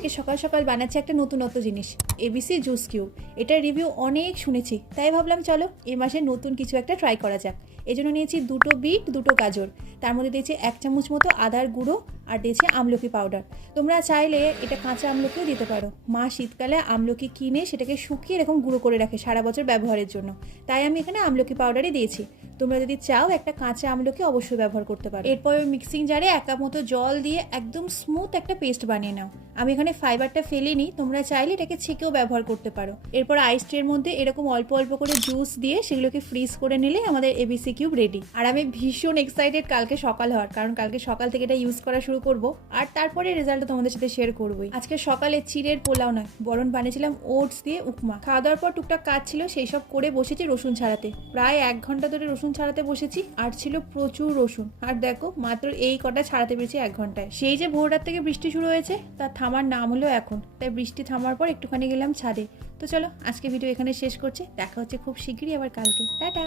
আজকে সকাল সকাল বানাচ্ছি একটা নতুনত্ব জিনিস, এবিসি জুস কিউব। এটার রিভিউ অনেক শুনেছি, তাই ভাবলাম চলো এ মাসে নতুন কিছু একটা ট্রাই করা যাক। এজন্য নিয়েছি 2টো বিট, 2টো গাজর, তার মধ্যে দিয়েছি 1 চামচ মতো আদার গুঁড়ো আর দিয়েছি আমলকি পাউডার। তোমরা চাইলে এটা কাঁচা আমলকিও দিতে পারো। মা শীতকালে আমলকি কিনে সেটাকে শুকিয়ে এরকম গুঁড়ো করে রাখে সারা বছর ব্যবহারের জন্য, তাই আমি এখানে আমলকি পাউডারই দিয়েছি। তোমরা যদি চাও একটা কাঁচা আমলকি অবশ্যই ব্যবহার করতে পারো। এরপর মিক্সিং জারে 1 কাপ মতো জল দিয়ে একদম স্মুথ একটা পেস্ট বানিয়ে নাও। আমি এখানে ফাইবারটা ফেলিনি, তোমরা চাইলে এটাকে ছেঁকেও ব্যবহার করতে পারো। এরপর আইস ট্রের মধ্যে এরকম অল্প অল্প করে জুস দিয়ে সেগুলোকে ফ্রিজ করে নিলে আমাদের এবিসি কিউব রেডি। আর আমি ভীষণ এক্সাইটেড কালকে সকাল হওয়ার, কারণ কালকে সকাল থেকে এটা ইউজ করা শুরু করব আর তারপরে রেজাল্টটা তোমাদের সাথে শেয়ার করবোই। আজকে সকালে চিড়ের পোলাও নয়, বরং বানিয়েছিলাম ওটস দিয়ে উপমা। খাওয়া দাওয়ার পর টুকটাক কাজ ছিল, সেই সব করে বসেছি রসুন ছাড়াতে। প্রায় 1 ঘন্টা ধরে রসুন ছাড়াতে বসেছি, আর ছিল প্রচুর রসুন। আর দেখো মাত্র এই কটা ছাড়াতে পেরেছি 1 ঘন্টায়। সেই যে ভোর রাত থেকে বৃষ্টি শুরু হয়েছে, তার থামার নাম হলো এখন। তাই বৃষ্টি থামার পর একটুখানি গেলাম ছাদে। তো চলো আজকে ভিডিও এখানে শেষ করছি, দেখা হচ্ছে খুব শীঘ্রই আবার কালকে। টাটা।